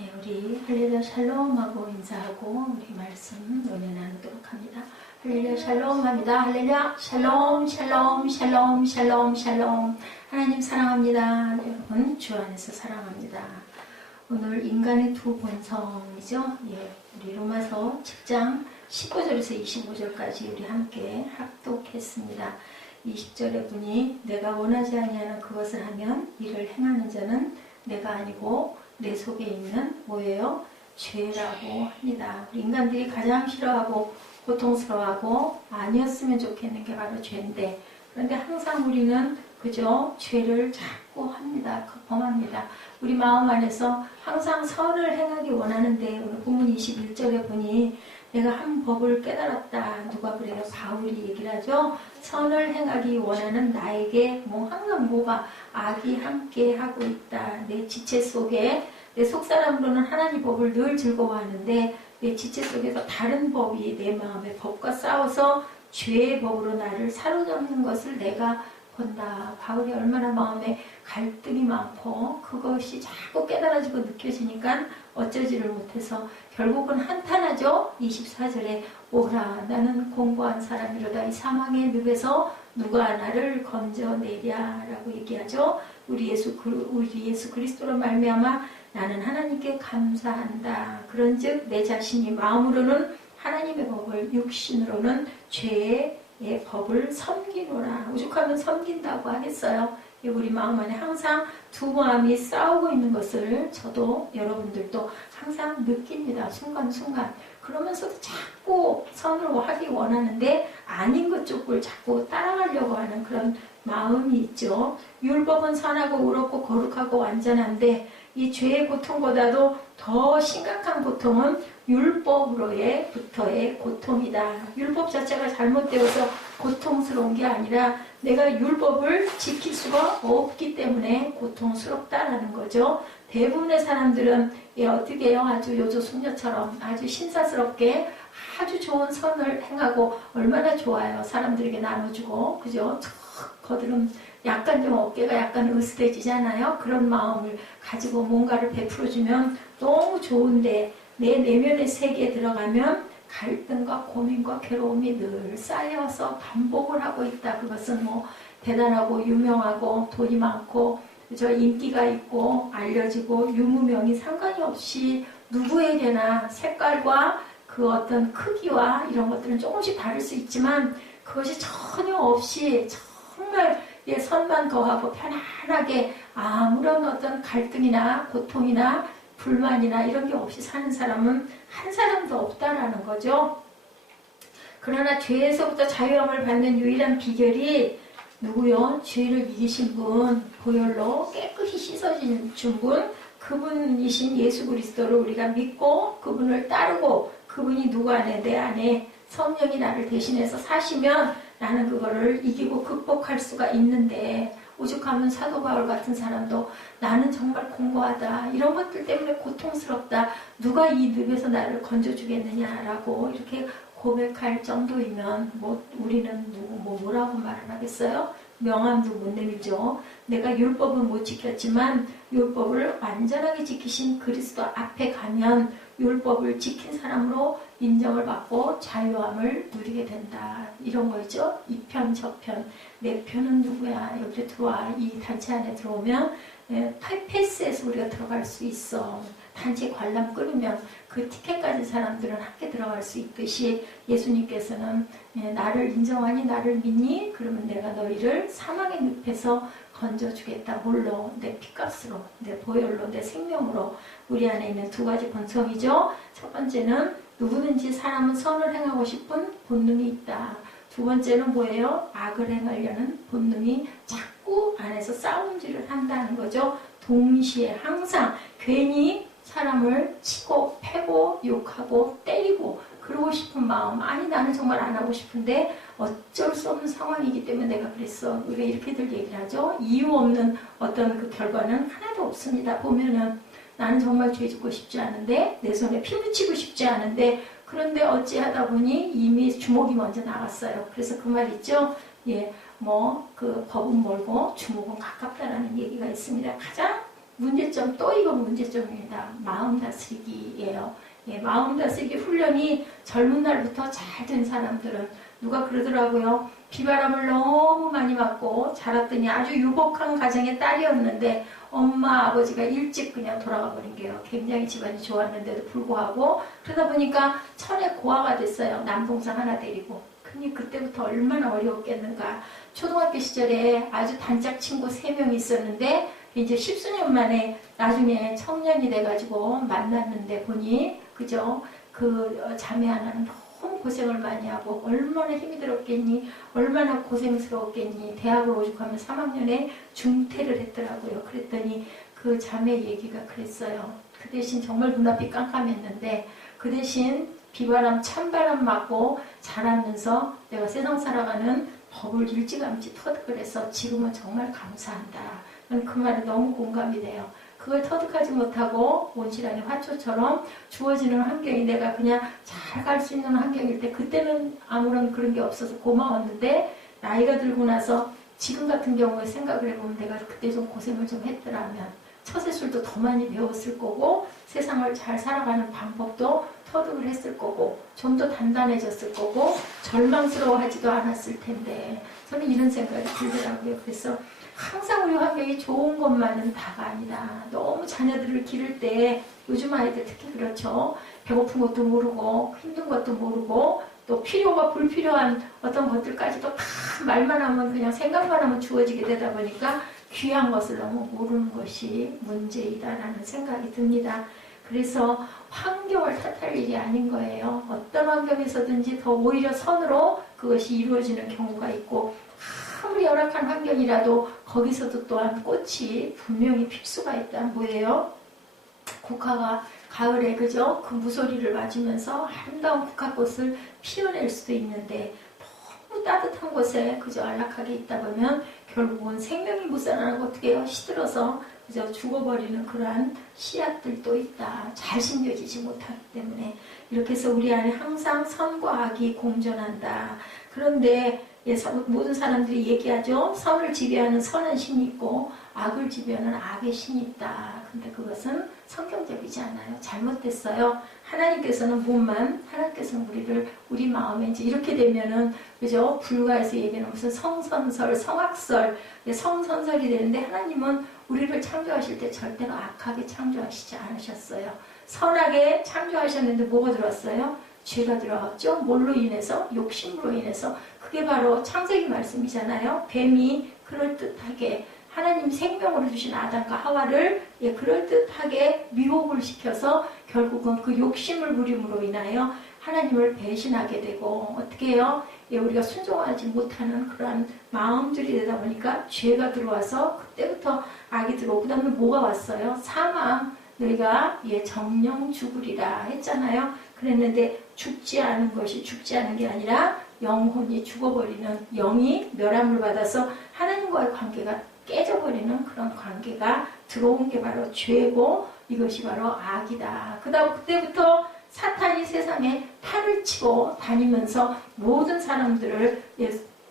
예, 우리 할렐루야 샬롬하고 인사하고 우리 말씀 은혜 나누도록 합니다. 할렐루야 샬롬 합니다. 할렐루야 샬롬 샬롬 샬롬 샬롬 샬롬. 하나님 사랑합니다. 여러분 주 안에서 사랑합니다. 오늘 인간의 두 본성이죠. 예, 우리 로마서 7장 15절에서 25절까지 우리 함께 합독했습니다. 20절에 보니 내가 원하지 아니하는 그것을 하면 이를 행하는 자는 내가 아니고 내 속에 있는 뭐예요? 죄라고 합니다. 우리 인간들이 가장 싫어하고 고통스러워하고 아니었으면 좋겠는 게 바로 죄인데, 그런데 항상 우리는 그저 죄를 자꾸 합니다. 범합니다. 우리 마음 안에서 항상 선을 행하기 원하는데, 오늘 본문 21절에 보니 내가 한 법을 깨달았다. 누가 그래요? 바울이 얘기를 하죠. 선을 행하기 원하는 나에게 항상 뭐가 악이 함께 하고 있다. 내 지체 속에, 내 속사람으로는 하나님 법을 늘 즐거워하는데 내 지체 속에서 다른 법이 내 마음의 법과 싸워서 죄의 법으로 나를 사로잡는 것을 내가 본다. 바울이 얼마나 마음에 갈등이 많고 그것이 자꾸 깨달아지고 느껴지니까 어쩌지를 못해서 결국은 한탄하죠. 24절에 오라 나는 공고한 사람이로다. 이 사망의 늪에서 누가 나를 건져내랴 라고 얘기하죠. 우리 예수 그리스도로 말미암아 나는 하나님께 감사한다. 그런즉 내 자신이 마음으로는 하나님의 법을, 육신으로는 죄의 법을 섬기노라. 오죽하면 섬긴다고 하겠어요. 우리 마음 안에 항상 두 마음이 싸우고 있는 것을 저도 여러분들도 항상 느낍니다. 순간순간. 그러면서도 자꾸 선을 하기 원하는데 아닌 것 쪽을 자꾸 따라가려고 하는 그런 마음이 있죠. 율법은 선하고 의롭고 거룩하고 완전한데 이 죄의 고통보다도 더 심각한 고통은 율법으로부터의 고통이다. 율법 자체가 잘못되어서 고통스러운 게 아니라 내가 율법을 지킬 수가 없기 때문에 고통스럽다라는 거죠. 대부분의 사람들은 어떻게 해요? 아주 요조숙녀처럼 아주 신사스럽게 아주 좋은 선을 행하고 얼마나 좋아요. 사람들에게 나눠주고, 그죠? 거드름 약간 좀 어깨가 약간 으스대지잖아요. 그런 마음을 가지고 뭔가를 베풀어주면 너무 좋은데 내 내면의 세계에 들어가면 갈등과 고민과 괴로움이 늘 쌓여서 반복을 하고 있다. 그것은 대단하고 유명하고 돈이 많고 그저 인기가 있고 알려지고 유무명이 상관이 없이 누구에게나 색깔과 그 어떤 크기와 이런 것들은 조금씩 다를 수 있지만 그것이 전혀 없이 정말 선만 더하고 편안하게 아무런 어떤 갈등이나 고통이나 불만이나 이런 게 없이 사는 사람은 한 사람도 없다라는 거죠. 그러나 죄에서부터 자유함을 받는 유일한 비결이 누구요? 죄를 이기신 분, 보혈로 깨끗이 씻어진 분, 그분이신 예수 그리스도를 우리가 믿고 그분을 따르고 그분이 누구 안에 내 안에 성령이 나를 대신해서 사시면 나는 그거를 이기고 극복할 수가 있는데, 오죽하면 사도 바울 같은 사람도 나는 정말 공고하다. 이런 것들 때문에 고통스럽다. 누가 이 늪에서 나를 건져주겠느냐라고 이렇게 고백할 정도이면 우리는 뭐라고 말을 하겠어요? 명함도 못 내밀죠. 내가 율법은 못 지켰지만 율법을 완전하게 지키신 그리스도 앞에 가면 율법을 지킨 사람으로 인정을 받고 자유함을 누리게 된다. 이런 거죠. 이 편, 저 편. 내 편은 누구야? 여기 들어와. 이 단체 안에 들어오면 패스에서 우리가 들어갈 수 있어. 단체 관람 끊으면 그 티켓 가진 사람들은 함께 들어갈 수 있듯이 예수님께서는 나를 인정하니 나를 믿니? 그러면 내가 너희를 사망의 늪에서 건져주겠다. 홀로 내 피값으로, 내 보혈로, 내 생명으로. 우리 안에 있는 두 가지 본성이죠. 첫 번째는 누구든지 사람은 선을 행하고 싶은 본능이 있다. 두 번째는 뭐예요? 악을 행하려는 본능이 자꾸 안에서 싸움질을 한다는 거죠. 동시에 항상 괜히 사람을 치고 패고 욕하고 때리고 그러고 싶은 마음. 아니 나는 정말 안 하고 싶은데 어쩔 수 없는 상황이기 때문에 내가 그랬어. 우리가 이렇게들 얘기를 하죠. 이유 없는 어떤 그 결과는 하나도 없습니다. 보면은 나는 정말 죄 짓고 싶지 않은데 내 손에 피 묻히고 싶지 않은데 그런데 어찌하다 보니 이미 주먹이 먼저 나갔어요. 그래서 그 말 있죠. 그 법은 멀고 주먹은 가깝다라는 얘기가 있습니다. 가장 문제점, 또 이거 문제점입니다. 마음 다스리기예요. 예, 마음 다스리기 훈련이 젊은 날부터 잘 된 사람들은 누가 그러더라고요. 비바람을 너무 많이 맞고 자랐더니 아주 유복한 가정의 딸이었는데 엄마 아버지가 일찍 그냥 돌아가 버린 게요. 굉장히 집안이 좋았는데도 불구하고 그러다 보니까 천의 고아가 됐어요. 남동생 하나 데리고. 근데 그때부터 얼마나 어려웠겠는가. 초등학교 시절에 아주 단짝 친구 3명이 있었는데 이제 10수년 만에 나중에 청년이 돼가지고 만났는데 보니 그죠? 그 자매 하나는 너무 고생을 많이 하고 얼마나 힘이 들었겠니? 얼마나 고생스러웠겠니? 대학을 오죽하면 3학년에 중퇴를 했더라고요. 그랬더니 그 자매 얘기가 그랬어요. 그 대신 정말 눈앞이 깜깜했는데 그 대신 비바람 찬바람 맞고 자라면서 내가 세상 살아가는 법을 일찌감치 터득을 해서 지금은 정말 감사한다. 그 말에 너무 공감이 돼요. 그걸 터득하지 못하고 온실안의 화초처럼 주어지는 환경이 내가 그냥 잘 갈 수 있는 환경일 때 그때는 아무런 그런 게 없어서 고마웠는데 나이가 들고 나서 지금 같은 경우에 생각을 해보면 내가 그때 좀 고생을 좀 했더라면 처세술도 더 많이 배웠을 거고 세상을 잘 살아가는 방법도 터득을 했을 거고 좀 더 단단해졌을 거고 절망스러워하지도 않았을 텐데 저는 이런 생각이 들더라고요. 그래서 항상 우리 환경이 좋은 것만은 다가 아니다. 너무 자녀들을 기를 때 요즘 아이들 특히 그렇죠. 배고픈 것도 모르고 힘든 것도 모르고 또 필요가 불필요한 어떤 것들까지도 다 말만 하면 그냥 생각만 하면 주어지게 되다 보니까 귀한 것을 너무 모르는 것이 문제이다라는 생각이 듭니다. 그래서 환경을 탓할 일이 아닌 거예요. 어떤 환경에서든지 더 오히려 선으로 그것이 이루어지는 경우가 있고 아무리 열악한 환경이라도 거기서도 또한 꽃이 분명히 필 수가 있다. 뭐예요? 국화가 가을에 그죠? 그 무소리를 맞으면서 아름다운 국화꽃을 피워낼 수도 있는데 너무 따뜻한 곳에 그저 안락하게 있다 보면 결국은 생명이 묻어나는 거 어떻게 해요? 시들어서 그저 죽어버리는 그러한 씨앗들도 있다. 잘 심겨지지 못하기 때문에 이렇게 해서 우리 안에 항상 선과 악이 공존한다. 그런데 모든 사람들이 얘기하죠. 선을 지배하는 선한 신이 있고 악을 지배하는 악의 신이 있다. 근데 그것은 성경적이지 않아요. 잘못됐어요. 하나님께서는 몸만, 하나님께서는 우리를 우리 마음에 이제 이렇게 되면은 그죠? 불가에서 얘기하는 무슨 성선설, 성악설, 성선설이 되는데 하나님은 우리를 창조하실 때 절대로 악하게 창조하시지 않으셨어요. 선하게 창조하셨는데 뭐가 들어왔어요? 죄가 들어왔죠. 뭘로 인해서? 욕심으로 인해서. 그게 바로 창세기 말씀이잖아요. 뱀이 그럴듯하게 하나님 생명으로 주신 아담과 하와를 그럴듯하게 미혹을 시켜서 결국은 그 욕심을 부림으로 인하여 하나님을 배신하게 되고 어떻게 해요? 우리가 순종하지 못하는 그러한 마음들이 되다 보니까 죄가 들어와서 그때부터 악이 들어오고 그 다음에 뭐가 왔어요? 사망. 너희가 정령 죽으리라 했잖아요. 그랬는데 죽지 않은 것이 죽지 않은 게 아니라 영혼이 죽어버리는 영이 멸함을 받아서 하나님과의 관계가 깨져버리는 그런 관계가 들어온 게 바로 죄고 이것이 바로 악이다. 그때부터 사탄이 세상에 판을 치고 다니면서 모든 사람들을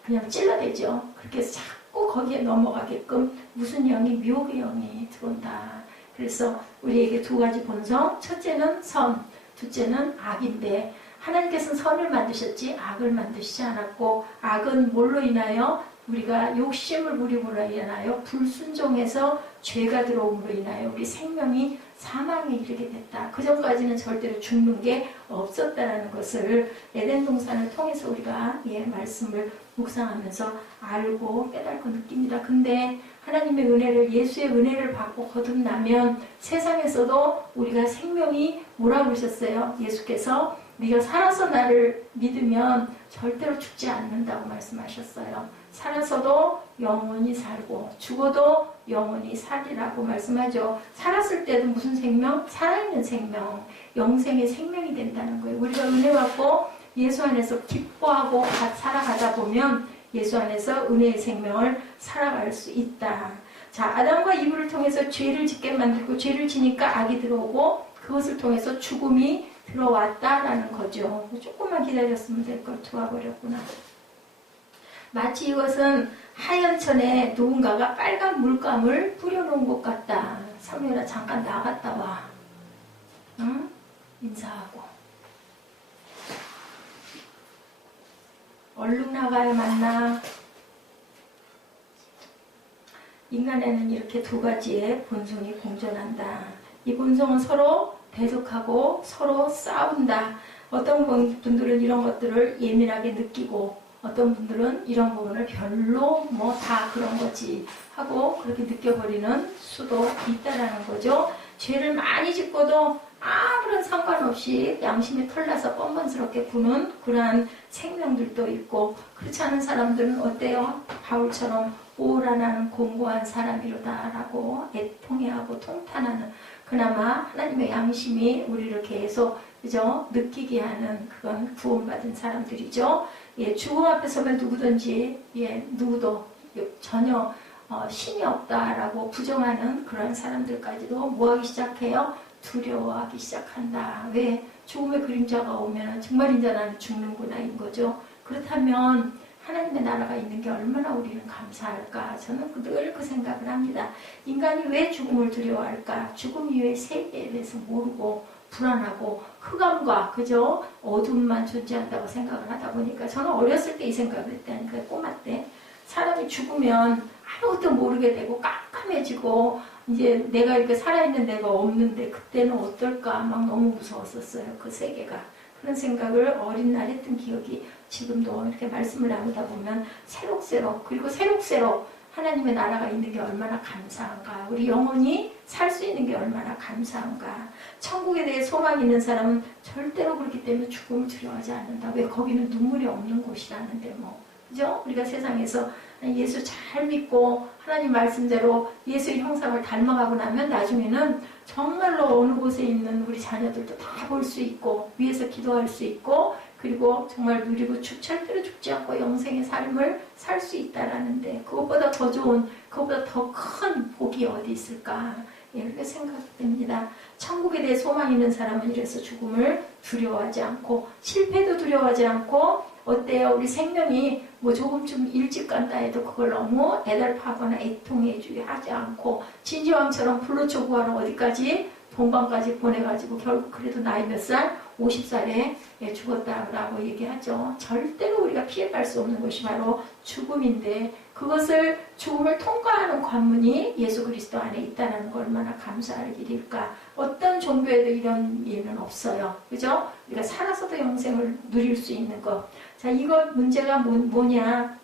그냥 찔러대죠. 그렇게 해서 자꾸 거기에 넘어가게끔 무슨 영이 미혹의 영이 들어온다. 그래서 우리에게 두 가지 본성, 첫째는 선, 둘째는 악인데 하나님께서는 선을 만드셨지 악을 만드시지 않았고 악은 뭘로 인하여 우리가 욕심을 부림으로 인하여 불순종해서 죄가 들어옴으로 인하여 우리 생명이 사망에 이르게 됐다. 그 전까지는 절대로 죽는 게 없었다는 것을 에덴 동산을 통해서 우리가 말씀을 묵상하면서 알고 깨닫고 느낍니다. 근데 하나님의 은혜를 예수의 은혜를 받고 거듭나면 세상에서도 우리가 생명이 뭐라고 그러셨어요? 예수께서 네가 살아서 나를 믿으면 절대로 죽지 않는다고 말씀하셨어요. 살아서도 영원히 살고 죽어도 영원히 살리라고 말씀하죠. 살았을 때도 무슨 생명? 살아있는 생명, 영생의 생명이 된다는 거예요. 우리가 은혜 받고 예수 안에서 기뻐하고 살아가다 보면 예수 안에서 은혜의 생명을 살아갈 수 있다. 자, 아담과 이브를 통해서 죄를 짓게 만들고 죄를 지니까 악이 들어오고 그것을 통해서 죽음이 들어왔다라는 거죠. 조금만 기다렸으면 될 걸 들어와버렸구나. 마치 이것은 하얀 천에 누군가가 빨간 물감을 뿌려놓은 것 같다. 사무엘아 잠깐 나갔다 와. 응? 인사하고. 얼른 나가야 만나. 인간에는 이렇게 두 가지의 본성이 공존한다. 이 본성은 서로 대적하고 서로 싸운다. 어떤 분들은 이런 것들을 예민하게 느끼고 어떤 분들은 이런 부분을 별로 뭐 다 그런 거지 하고 그렇게 느껴버리는 수도 있다라는 거죠. 죄를 많이 짓고도 아무런 상관없이 양심이 털나서 뻔뻔스럽게 구는 그러한 생명들도 있고, 그렇지 않은 사람들은 어때요? 바울처럼 오라 나는 공고한 사람이로다라고 애통해하고 통탄하는, 그나마 하나님의 양심이 우리를 계속 그죠? 느끼게 하는 그건 구원받은 사람들이죠. 예, 죽음 앞에 서면 누구든지 누구도 전혀 신이 없다라고 부정하는 그런 사람들까지도 뭐하기 시작해요? 두려워하기 시작한다. 왜? 죽음의 그림자가 오면 정말 이제 나는 죽는구나인 거죠. 그렇다면 하나님의 나라가 있는 게 얼마나 우리는 감사할까? 저는 늘 그 생각을 합니다. 인간이 왜 죽음을 두려워할까? 죽음 이후의 세계에 대해서 모르고 불안하고 흑암과 그죠? 어둠만 존재한다고 생각을 하다 보니까, 저는 어렸을 때 이 생각을 했다니까, 꼬마 때. 사람이 죽으면 아무것도 모르게 되고 깜깜해지고 이제 내가 이렇게 살아있는 내가 없는데 그때는 어떨까 막 너무 무서웠었어요. 그 세계가. 그런 생각을 어린 날 했던 기억이 지금도 이렇게 말씀을 나누다 보면 새록새록, 그리고 새록새록 하나님의 나라가 있는 게 얼마나 감사한가, 우리 영혼이 살 수 있는 게 얼마나 감사한가. 천국에 대해 소망이 있는 사람은 절대로 그렇기 때문에 죽음을 두려워하지 않는다. 왜? 거기는 눈물이 없는 곳이라는데 뭐. 그죠? 우리가 세상에서 예수 잘 믿고 하나님 말씀대로 예수의 형상을 닮아가고 나면 나중에는 정말로 어느 곳에 있는 우리 자녀들도 다 볼 수 있고 위에서 기도할 수 있고, 그리고 정말 누리고 절대로 죽지 않고 영생의 삶을 살 수 있다라는데, 그것보다 더 좋은, 그것보다 더 큰 복이 어디 있을까, 이렇게 생각됩니다. 천국에 대해 소망 있는 사람은 이래서 죽음을 두려워하지 않고 실패도 두려워하지 않고, 어때요? 우리 생명이 뭐 조금쯤 일찍 간다 해도 그걸 너무 애달파거나 애통해주게 하지 않고, 진지왕처럼 불로초 구하러 어디까지? 본방까지 보내가지고 결국 그래도 나이 몇 살? 50살에 죽었다라고 얘기하죠. 절대로 우리가 피해갈 수 없는 것이 바로 죽음인데, 그것을 죽음을 통과하는 관문이 예수 그리스도 안에 있다는 걸 얼마나 감사할 일일까. 어떤 종교에도 이런 일은 없어요. 그죠? 우리가 살아서도 영생을 누릴 수 있는 것. 자, 이거 문제가 뭐냐?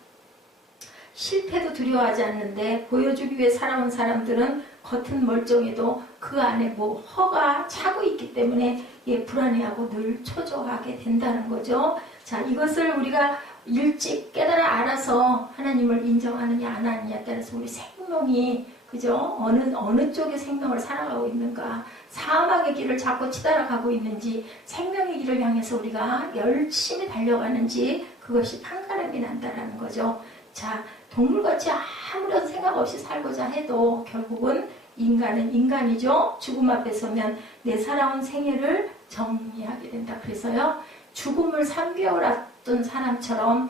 실패도 두려워하지 않는데 보여주기 위해 살아온 사람들은 겉은 멀쩡해도 그 안에 뭐 허가 차고 있기 때문에 불안해하고 늘 초조하게 된다는 거죠. 자, 이것을 우리가 일찍 깨달아 알아서 하나님을 인정하느냐 안 하느냐에 따라서 우리 생명이 그죠? 어느 쪽의 생명을 살아가고 있는가, 사망의 길을 자꾸 치달아가고 있는지, 생명의 길을 향해서 우리가 열심히 달려가는지, 그것이 판가름이 난다라는 거죠. 자, 동물같이 아무런 생각 없이 살고자 해도 결국은 인간은 인간이죠. 죽음 앞에 서면 내 살아온 생애를 정리하게 된다. 그래서요, 죽음을 3개월 앞둔 사람처럼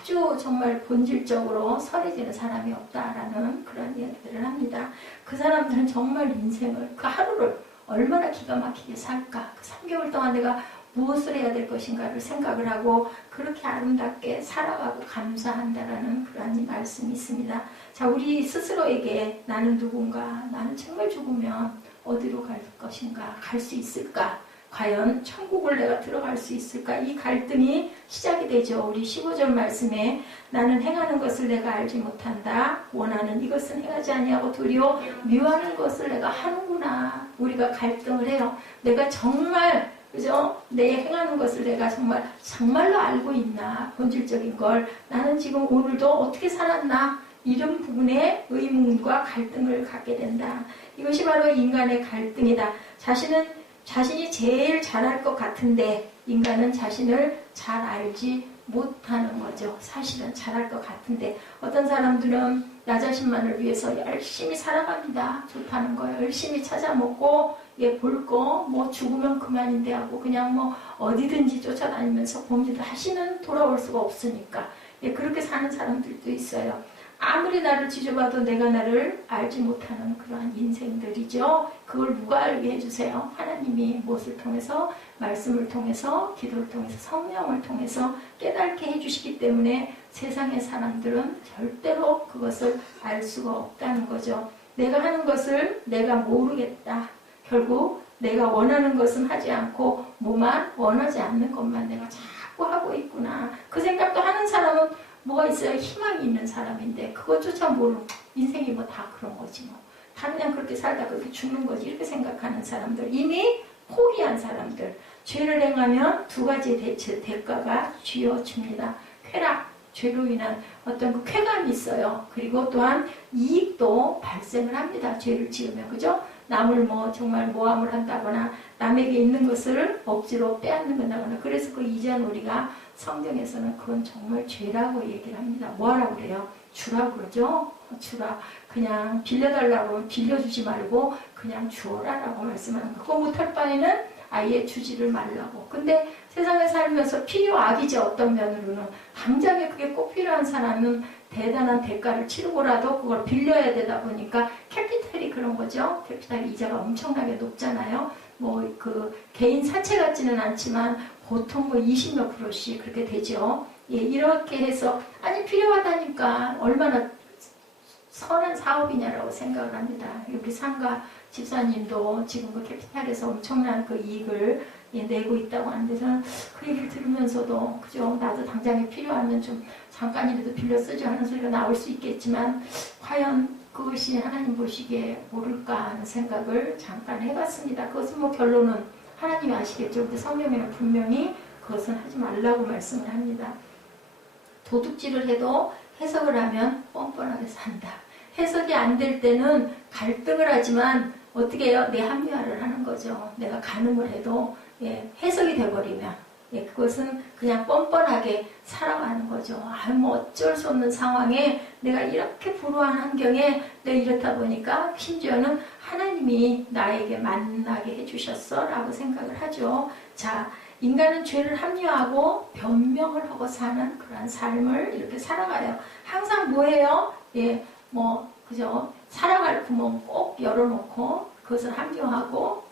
아주 정말 본질적으로 선해지는 사람이 없다라는 그런 이야기들을 합니다. 그 사람들은 정말 인생을, 그 하루를 얼마나 기가 막히게 살까, 그 3개월 동안 내가 무엇을 해야 될 것인가를 생각을 하고 그렇게 아름답게 살아가고 감사한다라는 그런 말씀이 있습니다. 자, 우리 스스로에게 나는 누군가, 나는 정말 죽으면 어디로 갈 것인가, 갈 수 있을까, 과연 천국을 내가 들어갈 수 있을까, 이 갈등이 시작이 되죠. 우리 15절 말씀에 나는 행하는 것을 내가 알지 못한다, 원하는 이것은 행하지 아니하고 도리어 미워하는 것을 내가 하는구나. 우리가 갈등을 해요. 내가 정말 그죠? 내 행하는 것을 내가 정말로 알고 있나, 본질적인 걸 나는 지금 오늘도 어떻게 살았나, 이런 부분에 의문과 갈등을 갖게 된다. 이것이 바로 인간의 갈등이다. 자신이 제일 잘할 것 같은데 인간은 자신을 잘 알지 못하는 거죠. 사실은 잘할 것 같은데, 어떤 사람들은 나 자신만을 위해서 열심히 살아갑니다. 좋다는 거예요. 열심히 찾아먹고 볼 거 뭐 죽으면 그만인데 하고 그냥 뭐 어디든지 쫓아다니면서 봅니다. 다시는 돌아올 수가 없으니까 그렇게 사는 사람들도 있어요. 아무리 나를 지져봐도 내가 나를 알지 못하는 그러한 인생들이죠. 그걸 누가 알게 해주세요? 하나님이 무엇을 통해서? 말씀을 통해서, 기도를 통해서, 성령을 통해서 깨닫게 해주시기 때문에 세상의 사람들은 절대로 그것을 알 수가 없다는 거죠. 내가 하는 것을 내가 모르겠다. 결국 내가 원하는 것은 하지 않고 뭐만 원하지 않는 것만 내가 자꾸 하고 있구나. 그 생각도 하는 사람은 뭐가 있어요? 희망이 있는 사람인데 그것조차 모르고 인생이 뭐 다 그런 거지 뭐. 다 그냥 그렇게 살다 그렇게 죽는 거지 이렇게 생각하는 사람들, 이미 포기한 사람들. 죄를 행하면 두 가지의 대가가 쥐어줍니다. 쾌락, 죄로 인한 어떤 그 쾌감이 있어요. 그리고 또한 이익도 발생을 합니다. 죄를 지으면. 그죠? 남을 뭐 정말 모함을 한다거나 남에게 있는 것을 억지로 빼앗는다거나. 그래서 그 이자놀이가 성경에서는 그건 정말 죄라고 얘기를 합니다. 뭐하라고 그래요? 주라고 그러죠? 주라. 그냥 빌려달라고 하면 빌려주지 말고 그냥 주어라라고 말씀하는 거. 그거 못할 바에는 아예 주지를 말라고. 근데 세상에 살면서 필요 악이죠. 어떤 면으로는. 당장에 그게 꼭 필요한 사람은 대단한 대가를 치르고라도 그걸 빌려야 되다 보니까 캐피탈이 그런 거죠. 캐피탈 이자가 엄청나게 높잖아요. 뭐 그 개인 사채 같지는 않지만 보통 뭐 20몇 %씩 그렇게 되죠. 예, 이렇게 해서 아니 필요하다니까 얼마나 선한 사업이냐라고 생각을 합니다. 우리 상가 집사님도 지금 그 캐피탈에서 엄청난 그 이익을 내고 있다고 하는데 저는 그 얘기를 들으면서도 그죠? 나도 당장에 필요하면 좀 잠깐이라도 빌려 쓰죠 하는 소리가 나올 수 있겠지만 과연 그것이 하나님 보시기에 옳을까 하는 생각을 잠깐 해봤습니다. 그것은 뭐 결론은 하나님이 아시겠죠. 근데 성경에는 분명히 그것은 하지 말라고 말씀을 합니다. 도둑질을 해도 해석을 하면 뻔뻔하게 산다. 해석이 안 될 때는 갈등을 하지만 어떻게 해요? 내 합리화를 하는 거죠. 내가 가늠을 해도 해석이 돼버리면 그것은 그냥 뻔뻔하게 살아가는 거죠. 뭐 어쩔 수 없는 상황에 내가 이렇게 불우한 환경에 내가 이렇다 보니까 심지어는 하나님이 나에게 만나게 해주셨어 라고 생각을 하죠. 자, 인간은 죄를 합리화하고 변명을 하고 사는 그런 삶을 이렇게 살아가요. 항상 뭐예요? 그죠? 살아갈 구멍 꼭 열어놓고 그것을 합리화하고,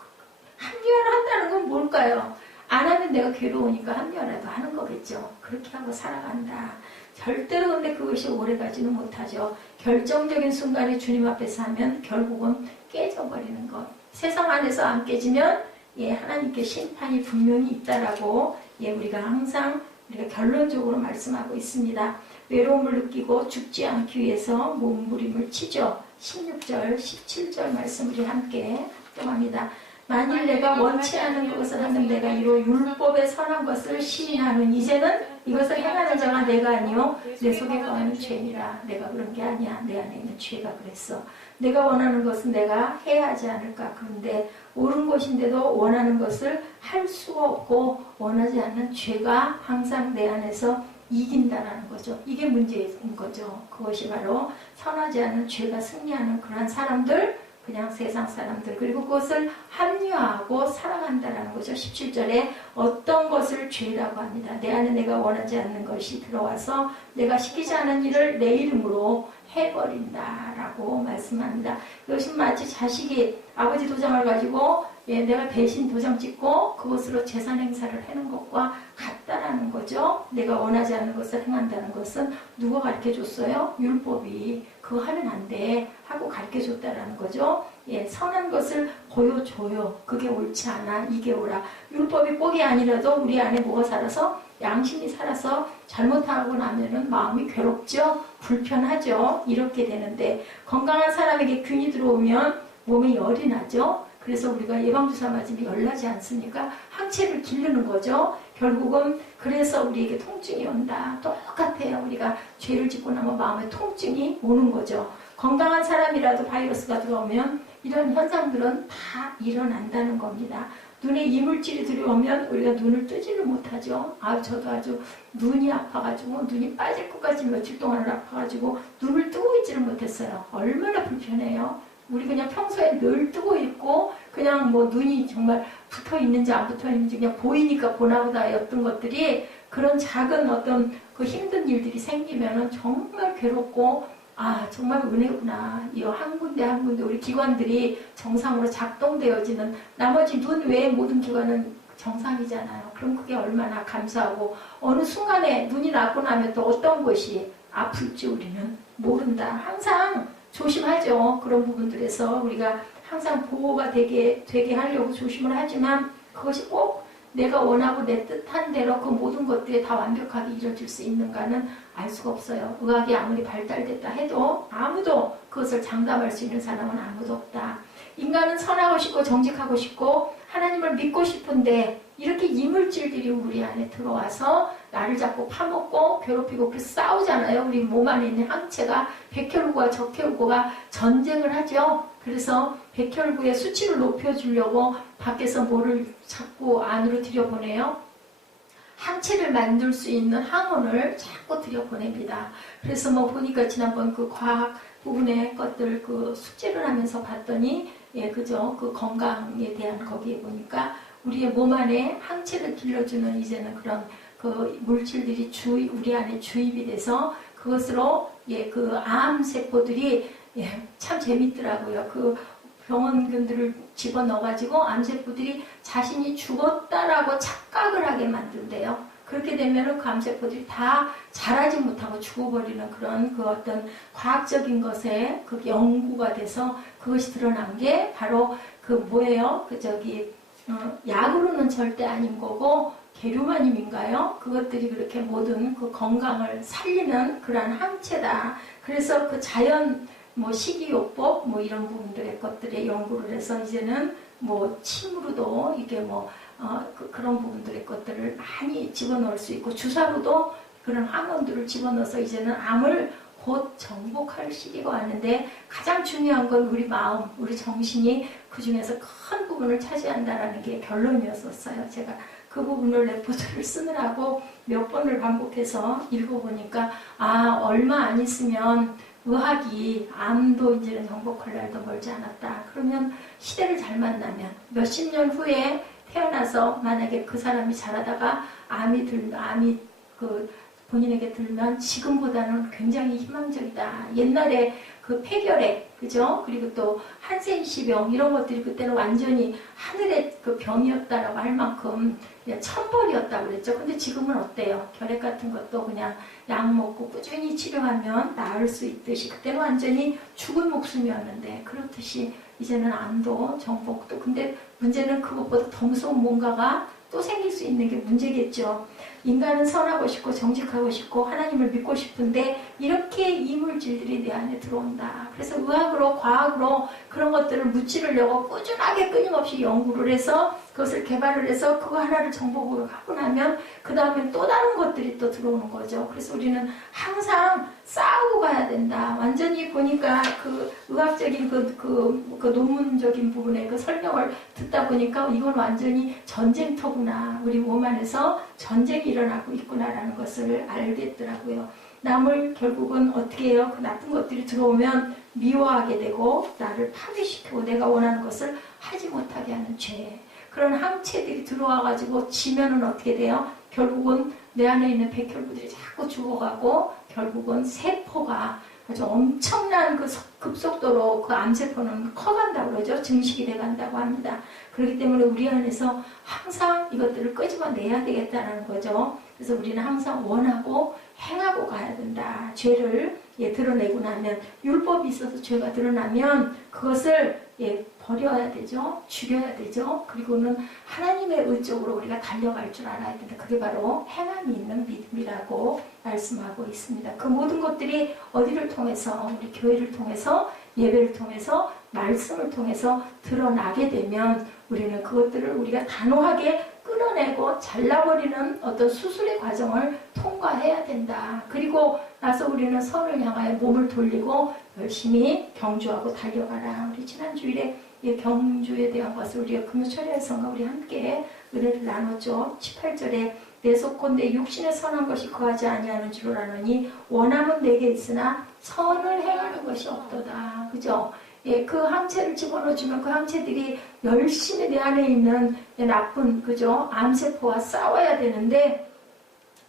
합리화를 한다는 건 뭘까요? 안 하면 내가 괴로우니까 합리화라도 하는 거겠죠. 그렇게 하고 살아간다. 절대로 근데 그것이 오래가지는 못하죠. 결정적인 순간에 주님 앞에서 하면 결국은 깨져버리는 것. 세상 안에서 안 깨지면 하나님께 심판이 분명히 있다라고 우리가 항상 우리가 결론적으로 말씀하고 있습니다. 외로움을 느끼고 죽지 않기 위해서 몸부림을 치죠. 16절, 17절 말씀 우리 함께 합동합니다. 만일 내가 원치 않은 그것을 하는 내가 이로 율법의 선한 것을 시인하는 이제는 이것을 행하는 자가 내가 아니요 내 속에 거하는 죄니라. 내가 그런 게 아니야. 내 안에 있는 죄가 그랬어. 내가 원하는 것은 내가 해야 하지 않을까. 그런데 옳은 것인데도 원하는 것을 할 수가 없고 원하지 않는 죄가 항상 내 안에서 이긴다라는 거죠. 이게 문제인 거죠. 그것이 바로 선하지 않은 죄가 승리하는 그러한 사람들, 그냥 세상 사람들, 그리고 그것을 합리화하고 살아간다라는 거죠. 17절에 어떤 것을 죄라고 합니다. 내 안에 내가 원하지 않는 것이 들어와서 내가 시키지 않은 일을 내 이름으로 해버린다라고 말씀합니다. 이것은 마치 자식이 아버지 도장을 가지고 내가 대신 도장 찍고 그것으로 재산 행사를 하는 것과 같다라는 거죠. 내가 원하지 않는 것을 행한다는 것은 누가 가르쳐줬어요? 율법이 그거 하면 안 돼 하고 가르쳐줬다라는 거죠. 선한 것을 보여줘요. 그게 옳지 않아. 이게 옳아. 율법이 꼭이 아니라도 우리 안에 뭐가 살아서 양심이 살아서 잘못하고 나면은 마음이 괴롭죠. 불편하죠. 이렇게 되는데 건강한 사람에게 균이 들어오면 몸에 열이 나죠. 그래서 우리가 예방주사 맞으면 열나지 않습니까? 항체를 기르는 거죠. 결국은 그래서 우리에게 통증이 온다. 똑같아요. 우리가 죄를 짓고 나면 마음에 통증이 오는 거죠. 건강한 사람이라도 바이러스가 들어오면 이런 현상들은 다 일어난다는 겁니다. 눈에 이물질이 들어오면 우리가 눈을 뜨지를 못하죠. 저도 아주 눈이 아파가지고 눈이 빠질 것까지 며칠 동안을 아파가지고 눈을 뜨고 있지를 못했어요. 얼마나 불편해요. 우리 그냥 평소에 늘 뜨고 있고 그냥 뭐 눈이 정말 붙어 있는지 안 붙어 있는지 그냥 보이니까 보나보다였던 것들이 그런 작은 어떤 그 힘든 일들이 생기면은 정말 괴롭고 아, 정말 은혜구나. 이 한 군데 한 군데 우리 기관들이 정상으로 작동되어지는, 나머지 눈 외의 모든 기관은 정상이잖아요. 그럼 그게 얼마나 감사하고, 어느 순간에 눈이 나고 나면 또 어떤 것이 아플지 우리는 모른다. 항상 조심하죠. 그런 부분들에서 우리가 항상 보호가 되게 하려고 조심을 하지만, 그것이 꼭 내가 원하고 내 뜻한 대로 그 모든 것들이 다 완벽하게 이루어질 수 있는가는 알 수가 없어요. 의학이 아무리 발달됐다 해도 아무도 그것을 장담할 수 있는 사람은 아무도 없다. 인간은 선하고 싶고 정직하고 싶고 하나님을 믿고 싶은데 이렇게 이물질들이 우리 안에 들어와서 나를 자꾸 파먹고 괴롭히고 그 싸우잖아요. 우리 몸 안에 있는 항체가 백혈구와 적혈구가 전쟁을 하죠. 그래서 백혈구의 수치를 높여주려고 밖에서 뭐를 자꾸 안으로 들여보내요. 항체를 만들 수 있는 항원을 자꾸 들여보냅니다. 그래서 뭐 보니까 지난번 그 과학 부분의 것들 그 숙제를 하면서 봤더니 예, 그죠. 그 건강에 대한 거기에 보니까 우리의 몸 안에 항체를 길러주는 이제는 그런 그 물질들이 우리 안에 주입이 돼서 그것으로 예, 그 암세포들이 예, 참 재밌더라고요. 그 병원균들을 집어넣어가지고 암세포들이 자신이 죽었다라고 착각을 하게 만든대요. 그렇게 되면은 그 암세포들이 다 자라지 못하고 죽어버리는 그런 그 어떤 과학적인 것에 그 연구가 돼서 그것이 드러난 게 바로 그 뭐예요? 그 약으로는 절대 아닌 거고 게르마늄인가요? 그것들이 그렇게 모든 그 건강을 살리는 그러한 항체다. 그래서 그 자연 뭐 식이요법 뭐 이런 부분들의 것들에 연구를 해서 이제는 뭐 침으로도 이게 뭐 그런 부분들의 것들을 많이 집어넣을 수 있고 주사로도 그런 항원들을 집어넣어서 이제는 암을 곧 정복할 시기가 왔는데 가장 중요한 건 우리 마음, 우리 정신이 그 중에서 큰 부분을 차지한다라는 게 결론이었었어요. 제가 그 부분을 레포트를 쓰느라고 몇 번을 반복해서 읽어보니까 아 얼마 안 있으면 의학이 암도 이제는 정복할 날도 멀지 않았다. 그러면 시대를 잘 만나면 몇십 년 후에 태어나서 만약에 그 사람이 자라다가 암이 본인에게 들면 지금보다는 굉장히 희망적이다. 옛날에 그 폐결핵, 그죠? 그리고 또 한센시병 이런 것들이 그때는 완전히 하늘의 그 병이었다라고 할 만큼 그냥 천벌이었다고 그랬죠. 근데 지금은 어때요? 결핵 같은 것도 그냥 약 먹고 꾸준히 치료하면 나을 수 있듯이 그때는 완전히 죽은 목숨이었는데 그렇듯이 이제는 암도 정복도 근데 문제는 그것보다 더 무서운 뭔가가 또 생길 수 있는 게 문제겠죠. 인간은 선하고 싶고 정직하고 싶고 하나님을 믿고 싶은데 이렇게 이물질들이 내 안에 들어온다. 그래서 의학으로 과학으로 그런 것들을 무찌르려고 꾸준하게 끊임없이 연구를 해서 그것을 개발을 해서 그거 하나를 정복을 하고 나면 그 다음에 또 다른 것들이 또 들어오는 거죠. 그래서 우리는 항상 싸우고 가야 된다. 완전히 보니까 그 의학적인 그 논문적인 부분의 그 설명을 듣다 보니까 이건 완전히 전쟁터구나. 우리 몸 안에서 전쟁이 일어나고 있구나라는 것을 알겠더라고요. 남을 결국은 어떻게 해요? 그 나쁜 것들이 들어오면 미워하게 되고 나를 파괴시키고 내가 원하는 것을 하지 못하게 하는 죄. 그런 항체들이 들어와가지고 지면은 어떻게 돼요? 결국은 내 안에 있는 백혈구들이 자꾸 죽어가고 결국은 세포가 아주 엄청난 그 급속도로 그 암세포는 커간다고 그러죠. 증식이 돼간다고 합니다. 그렇기 때문에 우리 안에서 항상 이것들을 끄집어내야 되겠다는 거죠. 그래서 우리는 항상 원하고 행하고 가야 된다. 죄를 드러내고 나면 율법이 있어서 죄가 드러나면 그것을 버려야 되죠. 죽여야 되죠. 그리고는 하나님의 의 쪽으로 우리가 달려갈 줄 알아야 된다. 그게 바로 행함이 있는 믿음이라고 말씀하고 있습니다. 그 모든 것들이 어디를 통해서 우리 교회를 통해서 예배를 통해서 말씀을 통해서 드러나게 되면 우리는 그것들을 우리가 단호하게 끊어내고 잘라버리는 어떤 수술의 과정을 통과해야 된다. 그리고 나서 우리는 선을 향하여 몸을 돌리고 열심히 경주하고 달려가라. 우리 지난 주일에 이 경주에 대한 것을 우리가 금요철야에서가 우리 함께 은혜를 나눴죠. 18절에 내 속곧 내 육신에 선한 것이 거하지 아니하는 줄을 아노니 원함은 내게 있으나 선을 행하는 것이 없도다. 그죠? 그 항체를 집어넣어주면 그 항체들이 열심히 내 안에 있는 나쁜 그죠? 암세포와 싸워야 되는데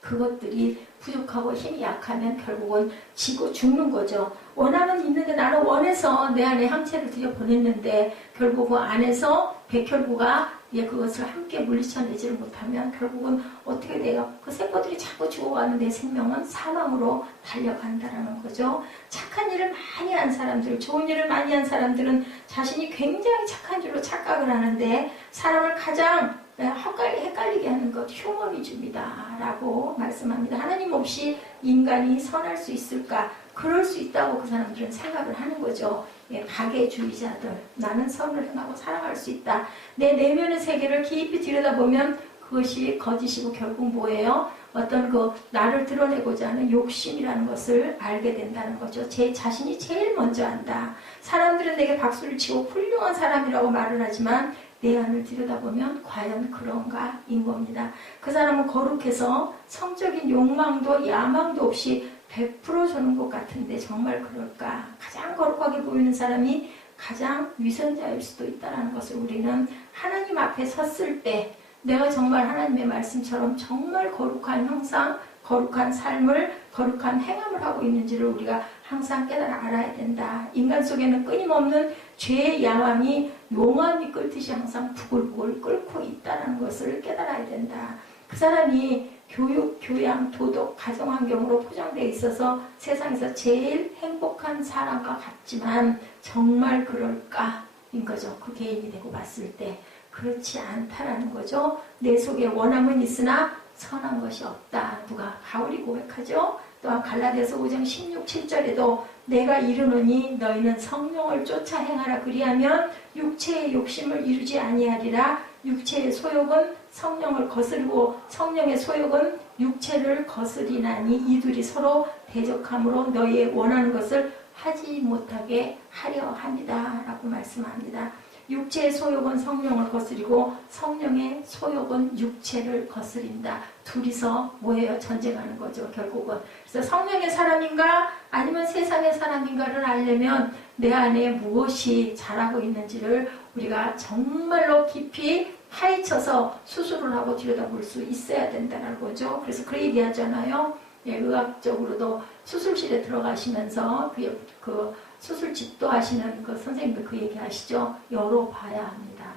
그것들이 부족하고 힘이 약하면 결국은 지고 죽는 거죠. 원함은 있는데 나는 원해서 내 안에 항체를 들여보냈는데 결국 그 안에서 백혈구가 그것을 함께 물리쳐내지를 못하면 결국은 어떻게 돼요? 그 세포들이 자꾸 죽어가는 내 생명은 사망으로 달려간다라는 거죠. 착한 일을 많이 한 사람들, 좋은 일을 많이 한 사람들은 자신이 굉장히 착한 줄로 착각을 하는데 사람을 가장 헷갈리게 하는 것 휴머니즘이다 라고 말씀합니다. 하나님 없이 인간이 선할 수 있을까? 그럴 수 있다고 그 사람들은 생각을 하는 거죠. 박애주의자들, 나는 선을 행하고 살아갈 수 있다. 내 내면의 세계를 깊이 들여다보면 그것이 거짓이고 결국 뭐예요? 어떤 나를 드러내고자 하는 욕심이라는 것을 알게 된다는 거죠. 제 자신이 제일 먼저 안다. 사람들은 내게 박수를 치고 훌륭한 사람이라고 말을 하지만 내 안을 들여다보면 과연 그런가 인 겁니다. 그 사람은 거룩해서 성적인 욕망도 야망도 없이 베풀어 주는 것 같은데 정말 그럴까? 가장 거룩하게 보이는 사람이 가장 위선자일 수도 있다는 것을 우리는 하나님 앞에 섰을 때 내가 정말 하나님의 말씀처럼 정말 거룩한 형상, 거룩한 삶을, 거룩한 행함을 하고 있는지를 우리가 항상 깨달아 알아야 된다. 인간 속에는 끊임없는 죄의 야망이 용암이 끓듯이 항상 부글부글 끓고 있다는 것을 깨달아야 된다. 그 사람이 교육, 교양, 도덕, 가정환경으로 포장되어 있어서 세상에서 제일 행복한 사람과 같지만 정말 그럴까? 인 거죠. 그 개인이 되고 봤을 때 그렇지 않다라는 거죠. 내 속에 원함은 있으나 선한 것이 없다. 누가? 바울이 고백하죠. 또한 갈라디아서 5장 16, 7절에도 내가 이르노니 너희는 성령을 쫓아 행하라. 그리하면 육체의 욕심을 이루지 아니하리라. 육체의 소욕은 성령을 거스르고 성령의 소욕은 육체를 거스리나니 이둘이 서로 대적함으로 너희의 원하는 것을 하지 못하게 하려 합니다. 라고 말씀합니다. 육체의 소욕은 성령을 거스리고 성령의 소욕은 육체를 거스린다. 둘이서 뭐예요? 전쟁하는 거죠. 결국은. 그래서 성령의 사람인가 아니면 세상의 사람인가를 알려면 내 안에 무엇이 자라고 있는지를 우리가 정말로 깊이 파헤쳐서 수술을 하고 들여다볼 수 있어야 된다는 거죠. 그래서 그 얘기하잖아요. 의학적으로도 수술실에 들어가시면서 그 수술 집도하시는 그 선생님들 그 얘기 하시죠. 열어봐야 합니다.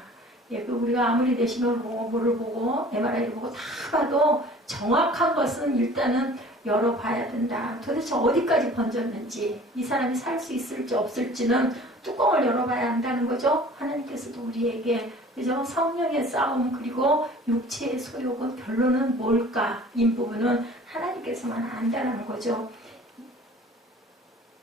우리가 아무리 내시경을 보고 뭐를 보고 MRI를 보고 다 봐도 정확한 것은 일단은 열어봐야 된다. 도대체 어디까지 번졌는지 이 사람이 살 수 있을지 없을지는 뚜껑을 열어봐야 한다는 거죠. 하나님께서도 우리에게 그죠? 성령의 싸움 그리고 육체의 소욕은 결론은 뭘까? 이 부분은 하나님께서만 안다는 거죠.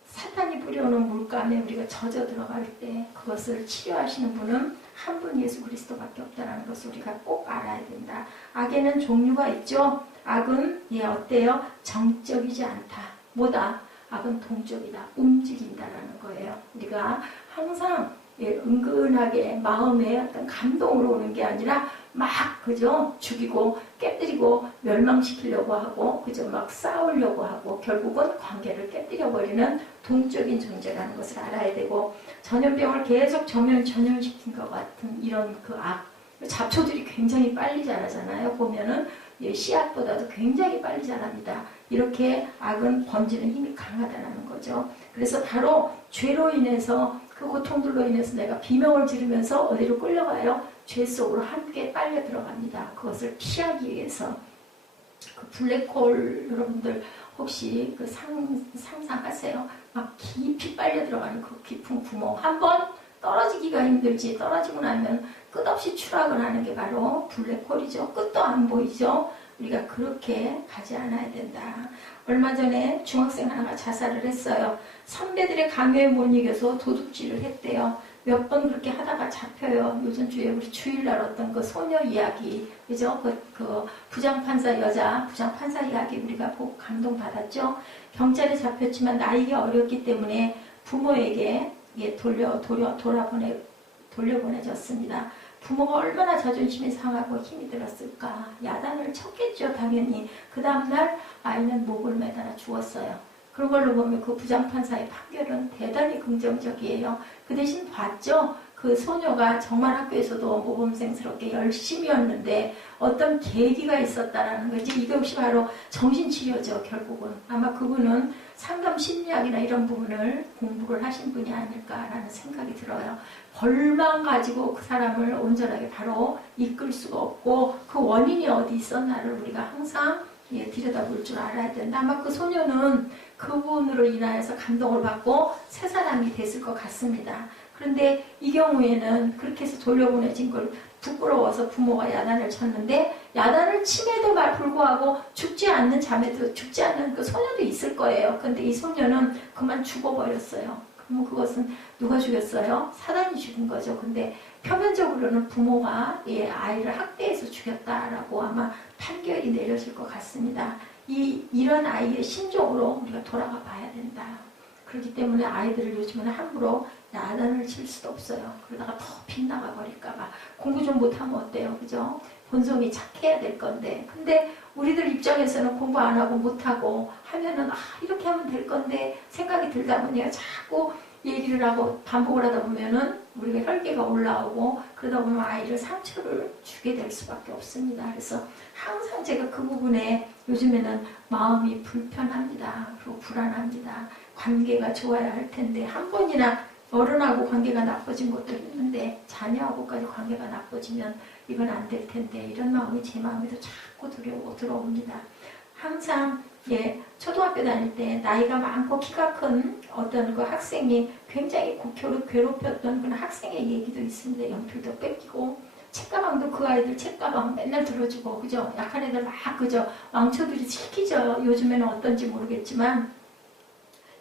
사탄이 뿌려오는 물감에 우리가 젖어 들어갈 때 그것을 치료하시는 분은 한 분 예수 그리스도밖에 없다는 것을 우리가 꼭 알아야 된다. 악에는 종류가 있죠. 악은 어때요? 정적이지 않다. 뭐다? 악은 동적이다. 움직인다라는 거예요. 우리가 항상 은근하게 마음에 어떤 감동으로 오는 게 아니라 막 그죠? 죽이고 깨뜨리고 멸망시키려고 하고 그죠? 막 싸우려고 하고 결국은 관계를 깨뜨려버리는 동적인 존재라는 것을 알아야 되고 전염병을 계속 전염시킨 것 같은 이런 그 악 잡초들이 굉장히 빨리 자라잖아요. 보면은 씨앗보다도 굉장히 빨리 자랍니다. 이렇게 악은 번지는 힘이 강하다는 거죠. 그래서 바로 죄로 인해서 그 고통들로 인해서 내가 비명을 지르면서 어디로 끌려가요? 죄 속으로 함께 빨려 들어갑니다. 그것을 피하기 위해서 그 블랙홀 여러분들 혹시 그 상상하세요? 막 깊이 빨려 들어가는 그 깊은 구멍 한번 떨어지기가 힘들지 떨어지고 나면 끝없이 추락을 하는 게 바로 블랙홀이죠. 끝도 안 보이죠. 우리가 그렇게 가지 않아야 된다. 얼마 전에 중학생 하나가 자살을 했어요. 선배들의 강요에 못 이겨서 도둑질을 했대요. 몇 번 그렇게 하다가 잡혀요. 요즘 주에 우리 주일날 어떤 그 소녀 이야기, 그죠? 그 부장판사 여자 부장판사 이야기 우리가 보고 감동받았죠. 경찰에 잡혔지만 나이가 어렸기 때문에 부모에게 돌려보내졌습니다. 부모가 얼마나 자존심이 상하고 힘이 들었을까. 야단을 쳤겠죠, 당연히. 그 다음날 아이는 목을 매달아 죽었어요. 그런 걸로 보면 그 부장판사의 판결은 대단히 긍정적이에요. 그 대신 봤죠? 그 그 소녀가 정말 학교에서도 모범생스럽게 열심히였는데 어떤 계기가 있었다라는 거지. 이것이 바로 정신치료죠. 결국은 아마 그분은 상담심리학이나 이런 부분을 공부를 하신 분이 아닐까라는 생각이 들어요. 벌만 가지고 그 사람을 온전하게 바로 이끌 수가 없고 그 원인이 어디 있었나를 우리가 항상 들여다볼 줄 알아야 된다. 아마 그 소녀는 그분으로 인하여서 감동을 받고 새 사람이 됐을 것 같습니다. 그런데 이 경우에는 그렇게 해서 돌려보내진 걸 부끄러워서 부모가 야단을 쳤는데 야단을 침에도 불구하고 죽지 않는 자매도 죽지 않는 그 소녀도 있을 거예요. 그런데 이 소녀는 그만 죽어버렸어요. 그럼 그것은 누가 죽였어요? 사단이 죽인 거죠. 근데 표면적으로는 부모가 아이를 학대해서 죽였다라고 아마 판결이 내려질 것 같습니다. 이런 아이의 심정으로 우리가 돌아가 봐야 된다. 그렇기 때문에 아이들을 요즘에는 함부로 야단을 칠 수도 없어요. 그러다가 더 빗나가 버릴까봐. 공부 좀 못하면 어때요? 그죠? 본성이 착해야 될 건데. 근데 우리들 입장에서는 공부 안 하고 못하고 하면은, 이렇게 하면 될 건데 생각이 들다 보니까 자꾸 얘기를 하고 반복을 하다 보면은 우리가 혈기가 올라오고 그러다 보면 아이를 상처를 주게 될 수밖에 없습니다. 그래서 항상 제가 그 부분에 요즘에는 마음이 불편합니다. 그리고 불안합니다. 관계가 좋아야 할 텐데 한 번이나 어른하고 관계가 나빠진 것도 있는데 자녀하고까지 관계가 나빠지면 이건 안 될 텐데 이런 마음이 제 마음에도 자꾸 들어옵니다. 항상 초등학교 다닐 때 나이가 많고 키가 큰 어떤 그 학생이 굉장히 괴롭혔던 그런 학생의 얘기도 있습니다. 연필도 뺏기고 책가방도 그 아이들 책가방 맨날 들어주고 그죠? 약한 애들 막 그죠? 왕초들이 시키죠. 요즘에는 어떤지 모르겠지만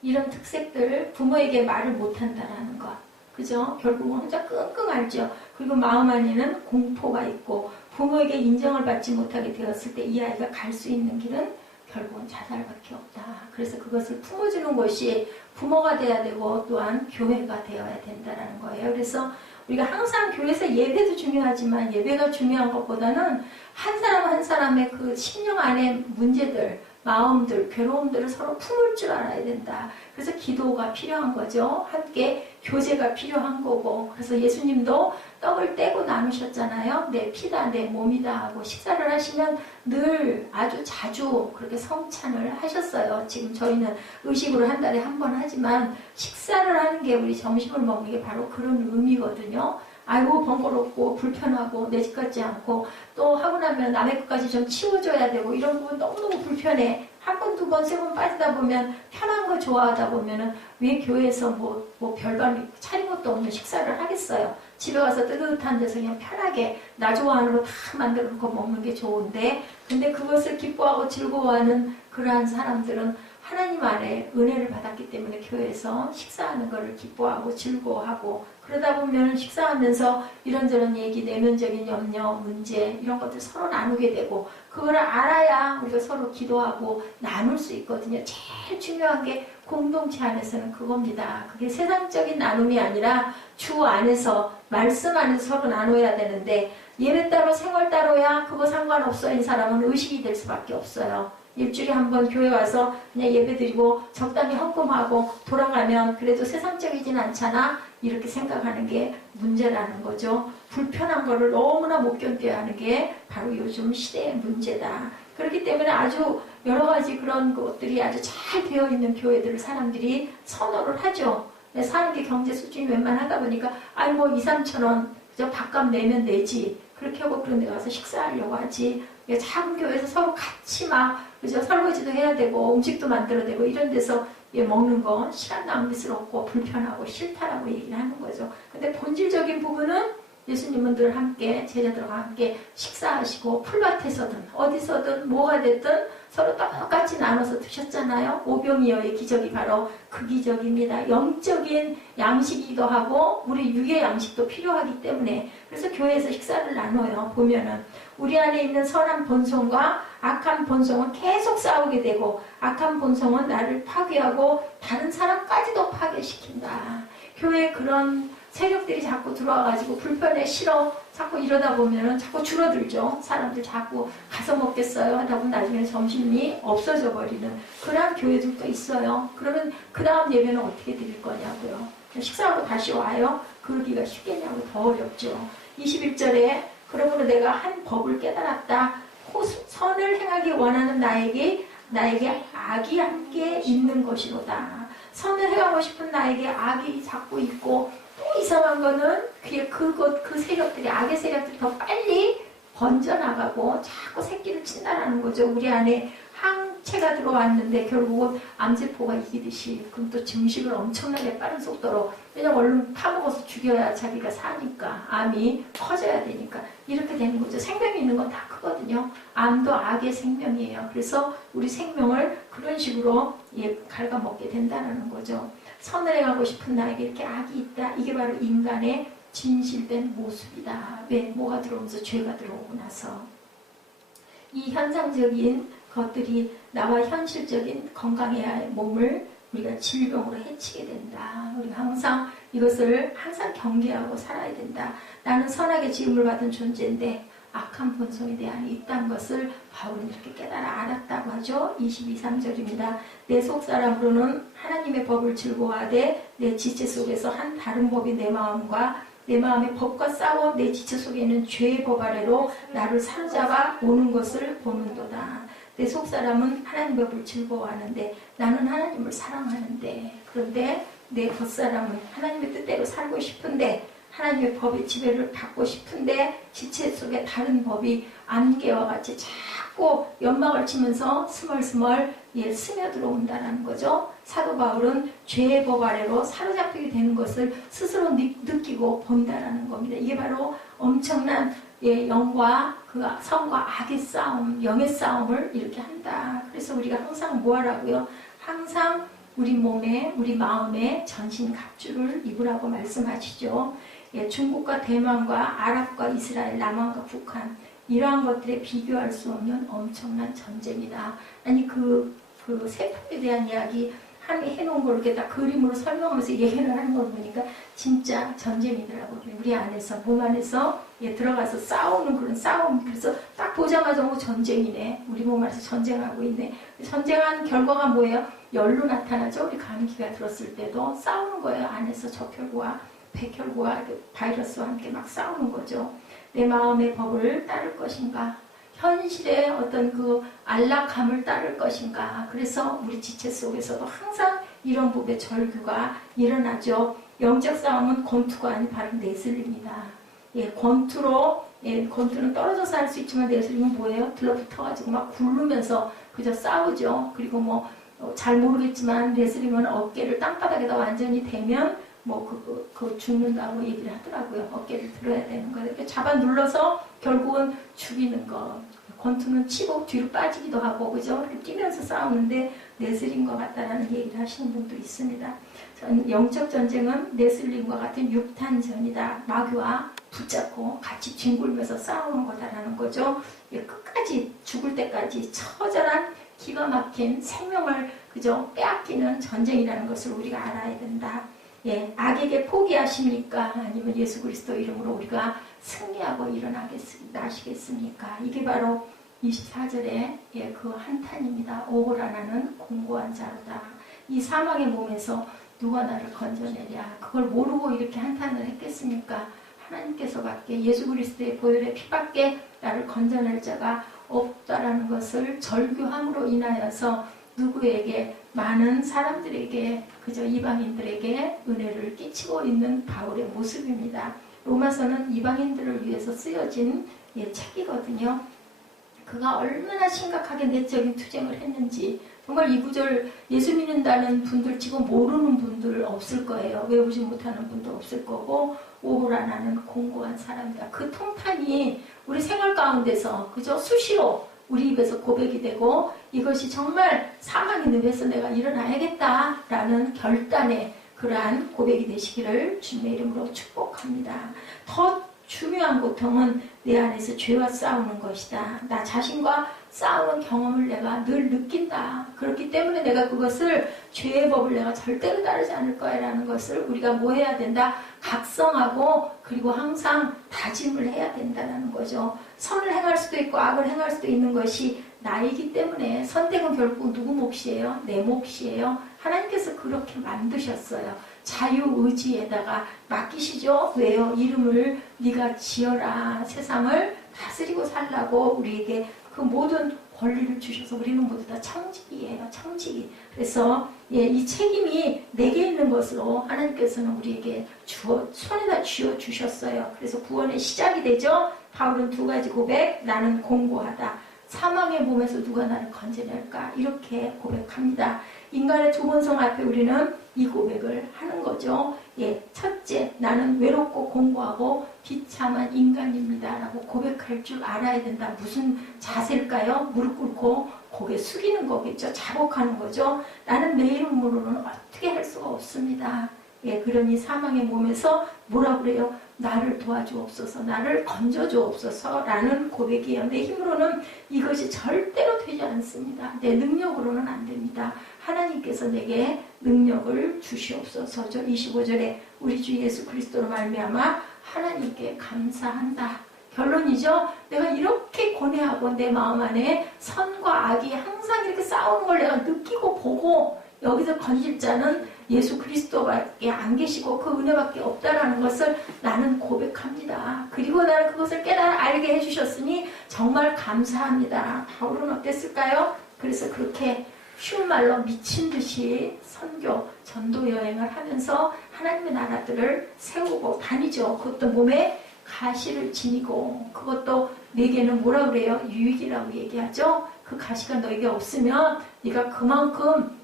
이런 특색들 부모에게 말을 못한다라는 것 그죠? 결국은 혼자 끙끙 앓죠. 그리고 마음 안에는 공포가 있고 부모에게 인정을 받지 못하게 되었을 때 이 아이가 갈 수 있는 길은 결국은 자살밖에 없다. 그래서 그것을 품어주는 것이 부모가 돼야 되고 또한 교회가 되어야 된다는 거예요. 그래서 우리가 항상 교회에서 예배도 중요하지만 예배가 중요한 것보다는 한 사람 한 사람의 그 심령 안의 문제들, 마음들, 괴로움들을 서로 품을 줄 알아야 된다. 그래서 기도가 필요한 거죠. 함께 교제가 필요한 거고. 그래서 예수님도 떡을 떼고 나누셨잖아요. 내 피다, 내 몸이다 하고 식사를 하시면 늘 아주 자주 그렇게 성찬을 하셨어요. 지금 저희는 의식으로 한 달에 한 번 하지만 식사를 하는 게 우리 점심을 먹는 게 바로 그런 의미거든요. 아이고 번거롭고 불편하고 내 집 같지 않고 또 하고 나면 남의 것까지 좀 치워줘야 되고 이런 부분 너무너무 불편해. 한 번, 두 번, 세 번 빠지다 보면 편한 거 좋아하다 보면은 왜 교회에서 뭐 별반 차린 것도 없는 식사를 하겠어요. 집에 가서 뜨뜻한 데서 그냥 편하게 나 좋아하는 거 다 만들어 놓고 먹는 게 좋은데 근데 그것을 기뻐하고 즐거워하는 그러한 사람들은 하나님 안에 은혜를 받았기 때문에 교회에서 식사하는 것을 기뻐하고 즐거워하고 그러다 보면 식사하면서 이런저런 얘기, 내면적인 염려, 문제 이런 것들 서로 나누게 되고 그걸 알아야 우리가 서로 기도하고 나눌 수 있거든요. 제일 중요한 게 공동체 안에서는 그겁니다. 그게 세상적인 나눔이 아니라 주 안에서 말씀 안에서 서로 나눠야 되는데 예배 따로 생활 따로야 그거 상관없어 이 사람은 의식이 될 수밖에 없어요. 일주일에 한 번 교회 와서 그냥 예배 드리고 적당히 헌금하고 돌아가면 그래도 세상적이진 않잖아 이렇게 생각하는 게 문제라는 거죠. 불편한 거를 너무나 못 견뎌야 하는 게 바로 요즘 시대의 문제다. 그렇기 때문에 아주 여러 가지 그런 것들이 아주 잘 되어 있는 교회들을 사람들이 선호를 하죠. 사는 게 경제 수준이 웬만하다 보니까 뭐 2, 3천 원 그저 밥값 내면 내지 그렇게 하고 그런 데 가서 식사하려고 하지. 작은 교회에서 서로 같이 그죠? 설거지도 해야 되고 음식도 만들어야 되고 이런 데서 먹는 건 시간 낭비스럽고 불편하고 싫다라고 얘기를 하는 거죠. 근데 본질적인 부분은 예수님은 늘 함께 제자들과 함께 식사하시고 풀밭에서든 어디서든 뭐가 됐든 서로 똑같이 나눠서 드셨잖아요. 오병이어의 기적이 바로 그 기적입니다. 영적인 양식이기도 하고 우리 육의 양식도 필요하기 때문에 그래서 교회에서 식사를 나눠요. 보면은 우리 안에 있는 선한 본성과 악한 본성은 계속 싸우게 되고 악한 본성은 나를 파괴하고 다른 사람까지도 파괴시킨다. 교회에 그런 세력들이 자꾸 들어와가지고 불편해 싫어 자꾸 이러다 보면은 자꾸 줄어들죠. 사람들 자꾸 가서 먹겠어요 하다 보면 나중에 점심이 없어져 버리는 그런 교회들도 있어요. 그러면 그 다음 예배는 어떻게 드릴 거냐고요. 식사하고 다시 와요. 그러기가 쉽겠냐고 더 어렵죠. 21절에 그러므로 내가 한 법을 깨달았다. 선을 행하기 원하는 나에게 악이 함께 있는 것이로다. 선을 행하고 싶은 나에게 악이 자꾸 있고, 또 이상한 거는 그 세력들이, 악의 세력들이 더 빨리 번져나가고 자꾸 새끼를 친다라는 거죠. 우리 안에 항체가 들어왔는데 결국은 암세포가 이기듯이, 그럼 또 증식을 엄청나게 빠른 속도로, 왜냐면 얼른 타먹어서 죽여야 자기가 사니까, 암이 커져야 되니까 이렇게 되는 거죠. 생명이 있는 건 다 크거든요. 암도 악의 생명이에요. 그래서 우리 생명을 그런 식으로 갉아먹게 된다는 거죠. 선을 행하고 싶은 나에게 이렇게 악이 있다. 이게 바로 인간의 진실된 모습이다. 왜? 뭐가 들어오면서 죄가 들어오고 나서. 이 현상적인 것들이 나와 현실적인 건강해야 할 몸을 우리가 질병으로 해치게 된다. 우리가 항상 이것을 항상 경계하고 살아야 된다. 나는 선하게 지음을 받은 존재인데 악한 본성이 내 안에 있다는 것을 바울은 이렇게 깨달아 알았다고 하죠. 22, 3절입니다. 내 속사람으로는 하나님의 법을 즐거워하되 내 지체 속에서 한 다른 법이 내 마음의 법과 싸워 내 지체 속에 있는 죄의 법 아래로 나를 사로잡아 오는 것을 보는도다. 내 속사람은 하나님의 법을 즐거워하는데 나는 하나님을 사랑하는데, 그런데 내 겉사람은 하나님의 뜻대로 살고 싶은데 하나님의 법의 지배를 받고 싶은데 지체 속에 다른 법이 안개와 같이 자꾸 연막을 치면서 스멀스멀 스며들어온다는 거죠. 사도 바울은 죄의 법 아래로 사로잡히게 되는 것을 스스로 느끼고 본다라는 겁니다. 이게 바로 엄청난 영과 그 성과 악의 싸움, 영의 싸움을 이렇게 한다. 그래서 우리가 항상 뭐 하라고요? 항상 우리 몸에, 우리 마음에 전신갑주를 입으라고 말씀하시죠. 중국과 대만과 아랍과 이스라엘, 남한과 북한, 이러한 것들에 비교할 수 없는 엄청난 전쟁이다. 아니 그 세포에 대한 이야기 해놓은 걸 이렇게 다 그림으로 설명하면서 얘기를 하는 걸 보니까 진짜 전쟁이더라고요. 우리 안에서, 몸 안에서 들어가서 싸우는 그런 싸움. 그래서 딱 보자마자 전쟁이네. 우리 몸 안에서 전쟁하고 있네. 전쟁한 결과가 뭐예요? 열로 나타나죠. 우리 감기가 들었을 때도 싸우는 거예요. 안에서 적혈구와 백혈구와 바이러스와 함께 막 싸우는 거죠. 내 마음의 법을 따를 것인가? 현실의 어떤 그 안락함을 따를 것인가? 그래서 우리 지체 속에서도 항상 이런 부분의 절규가 일어나죠. 영적 싸움은 권투가 아닌 바로 내슬립니다. 권투는 떨어져서 할 수 있지만 내슬림은 뭐예요? 들러붙어가지고 막 굴르면서 그저 싸우죠. 그리고 잘 모르겠지만 레슬링은 어깨를 땅바닥에다 완전히 대면 죽는다고 얘기를 하더라고요. 어깨를 들어야 되는 거. 이렇게 잡아 눌러서 결국은 죽이는 거. 권투는 치고 뒤로 빠지기도 하고, 그죠? 이렇게 뛰면서 싸우는데 레슬링과 같다라는 얘기를 하시는 분도 있습니다. 영적 전쟁은 레슬링과 같은 육탄전이다. 마귀와 붙잡고 같이 뒹굴면서 싸우는 거다라는 거죠. 끝까지 죽을 때까지 처절한 기가 막힌 생명을 그저 빼앗기는 전쟁이라는 것을 우리가 알아야 된다. 악에게 포기하십니까? 아니면 예수 그리스도 이름으로 우리가 승리하고 일어나시겠습니까? 이게 바로 24절에 그 한탄입니다. 오호라나는 공고한 자로다. 이 사망의 몸에서 누가 나를 건져내랴? 그걸 모르고 이렇게 한탄을 했겠습니까? 하나님께서밖에, 예수 그리스도의 보혈의 피밖에 나를 건져낼 자가 없다라는 것을 절규함으로 인하여서 누구에게, 많은 사람들에게, 그저 이방인들에게 은혜를 끼치고 있는 바울의 모습입니다. 로마서는 이방인들을 위해서 쓰여진 책이거든요. 그가 얼마나 심각하게 내적인 투쟁을 했는지, 정말 이 구절 예수 믿는다는 분들 치고 모르는 분들 없을 거예요. 외우지 못하는 분도 없을 거고, 오호라 나는 공고한 사람이다. 그 통탄이 우리 생활 가운데서 그저 수시로 우리 입에서 고백이 되고, 이것이 정말 사망의 늪에서 내가 일어나야겠다라는 결단의 그러한 고백이 되시기를 주님의 이름으로 축복합니다. 더 중요한 고통은 내 안에서 죄와 싸우는 것이다. 나 자신과 싸우는 경험을 내가 늘 느낀다. 그렇기 때문에 내가 그것을, 죄의 법을 내가 절대로 따르지 않을 거야 라는 것을 우리가 뭐 해야 된다? 각성하고, 그리고 항상 다짐을 해야 된다는 거죠. 선을 행할 수도 있고 악을 행할 수도 있는 것이 나이기 때문에, 선택은 결국 누구 몫이에요? 내 몫이에요. 하나님께서 그렇게 만드셨어요. 자유의지에다가 맡기시죠. 왜요? 이름을 네가 지어라. 세상을 다스리고 살라고 우리에게 그 모든 권리를 주셔서 우리는 모두 다 청직이에요. 청직이. 그래서 이 책임이 내게 있는 것으로 하나님께서는 우리에게 손에다 쥐어 주셨어요. 그래서 구원의 시작이 되죠. 바울은 두 가지 고백. 나는 공고하다. 사망의 몸에서 누가 나를 건져낼까? 이렇게 고백합니다. 인간의 두 본성 앞에 우리는 이 고백을 하는 거죠. 첫째, 나는 외롭고 공고하고 비참한 인간입니다. 라고 고백할 줄 알아야 된다. 무슨 자세일까요? 무릎 꿇고 고개 숙이는 거겠죠. 자복하는 거죠. 나는 내 이름으로는 어떻게 할 수가 없습니다. 그러니 사망의 몸에서 뭐라 그래요? 나를 도와주옵소서, 나를 건져주옵소서 라는 고백이에요. 내 힘으로는 이것이 절대로 되지 않습니다. 내 능력으로는 안 됩니다. 하나님께서 내게 능력을 주시옵소서. 25절에 우리 주 예수 그리스도로 말미암아 하나님께 감사한다. 결론이죠. 내가 이렇게 고뇌하고 내 마음 안에 선과 악이 항상 이렇게 싸우는 걸 내가 느끼고 보고 여기서 건질 자는 예수 그리스도밖에 안 계시고 그 은혜밖에 없다라는 것을 나는 고백합니다. 그리고 나는 그것을 깨달아 알게 해주셨으니 정말 감사합니다. 바울은 어땠을까요? 그래서 그렇게 쉬운 말로 미친 듯이 선교, 전도 여행을 하면서 하나님의 나라들을 세우고 다니죠. 그것도 몸에 가시를 지니고 그것도 내게는 뭐라 그래요? 유익이라고 얘기하죠. 그 가시가 너에게 없으면 네가 그만큼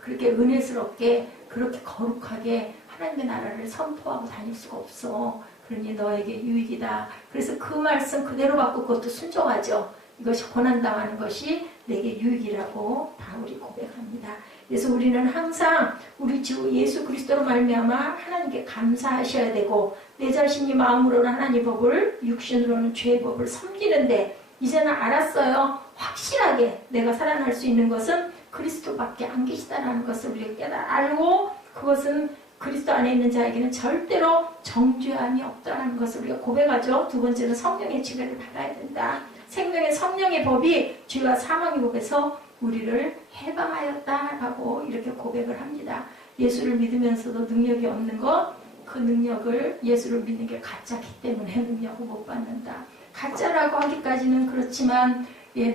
그렇게 은혜스럽게 그렇게 거룩하게 하나님의 나라를 선포하고 다닐 수가 없어. 그러니 너에게 유익이다. 그래서 그 말씀 그대로 받고 그것도 순종하죠. 이것이 고난당하는 것이 내게 유익이라고 바울이 고백합니다. 그래서 우리는 항상 우리 주 예수 그리스도로 말미암아 하나님께 감사하셔야 되고 내 자신이 마음으로는 하나님 법을 육신으로는 죄의 법을 섬기는데 이제는 알았어요. 확실하게 내가 살아날 수 있는 것은 그리스도밖에 안 계시다라는 것을 우리가 깨달아 알고 그것은 그리스도 안에 있는 자에게는 절대로 정죄함이 없다라는 것을 우리가 고백하죠. 두 번째는 성령의 지배를 받아야 된다. 생명의 성령의 법이 죄와 사망의 법에서 우리를 해방하였다라고 이렇게 고백을 합니다. 예수를 믿으면서도 능력이 없는 것, 그 능력을 예수를 믿는 게 가짜기 때문에 능력을 못 받는다. 가짜라고 하기까지는 그렇지만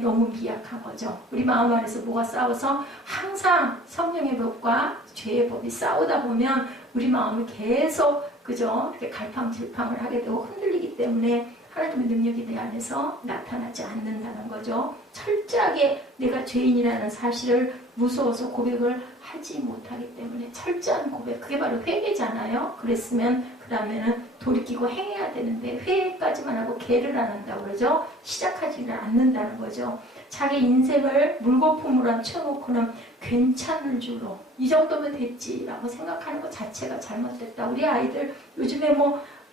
너무 미약한 거죠. 우리 마음 안에서 뭐가 싸워서 항상 성령의 법과 죄의 법이 싸우다 보면 우리 마음을 계속 그죠? 이렇게 갈팡질팡을 하게 되고 흔들리기 때문에 하나님의 능력이 내 안에서 나타나지 않는다는 거죠. 철저하게 내가 죄인이라는 사실을 무서워서 고백을 하지 못하기 때문에 철저한 고백, 그게 바로 회개잖아요. 그랬으면 그 다음에는 돌이키고 행해야 되는데 회개까지만 하고 개를 안 한다고 그러죠. 시작하지를 않는다는 거죠. 자기 인생을 물거품으로 앉혀놓고는 괜찮은 줄로 이 정도면 됐지라고 생각하는 것 자체가 잘못됐다. 우리 아이들 요즘에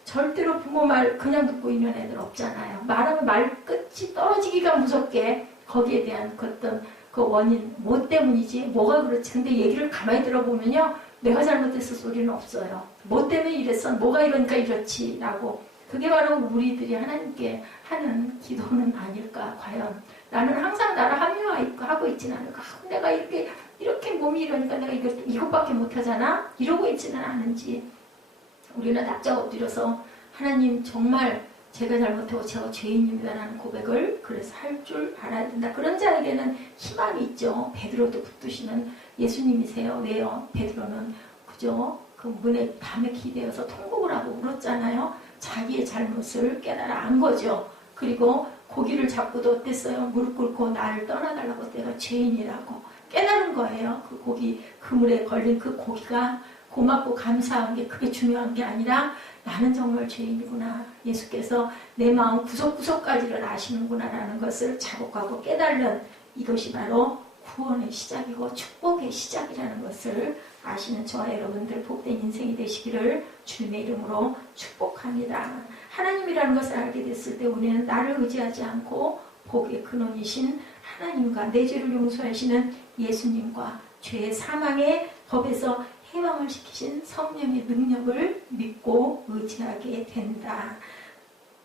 절대로 부모 말 그냥 듣고 있는 애들 없잖아요. 말하면 말끝이 떨어지기가 무섭게 거기에 대한 어떤 그 원인, 뭐 때문이지? 뭐가 그렇지? 근데 얘기를 가만히 들어보면요. 내가 잘못했을 소리는 없어요. 뭐 때문에 이랬어? 뭐가 이러니까 이렇지? 라고. 그게 바로 우리들이 하나님께 하는 기도는 아닐까, 과연. 나는 항상 나를 합리화하고 있지는 않을까. 내가 이렇게 몸이 이러니까 내가 이것밖에 못하잖아? 이러고 있지는 않은지. 우리는 납작 엎드려서 하나님 정말 제가 잘못하고 제가 죄인입니다라는 고백을 그래서 할 줄 알아야 된다. 그런 자에게는 희망이 있죠. 베드로도 붙드시는 예수님이세요. 왜요? 베드로는 그죠? 그 문에 밤에 기대어서 통곡을 하고 울었잖아요. 자기의 잘못을 깨달아 안 거죠. 그리고 고기를 잡고도 어땠어요? 무릎 꿇고 나를 떠나달라고 내가 죄인이라고 깨달은 거예요. 그 고기, 그물에 걸린 그 고기가 고맙고 감사한 게 그게 중요한 게 아니라 나는 정말 죄인이구나. 예수께서 내 마음 구석구석까지를 아시는구나 라는 것을 자복하고 깨달는 이것이 바로 구원의 시작이고 축복의 시작이라는 것을 아시는 저와 여러분들 복된 인생이 되시기를 주님의 이름으로 축복합니다. 하나님이라는 것을 알게 됐을 때 우리는 나를 의지하지 않고 복의 근원이신 하나님과 내 죄를 용서하시는 예수님과 죄의 사망의 법에서 해방을 시키신 성령의 능력을 믿고 의지하게 된다.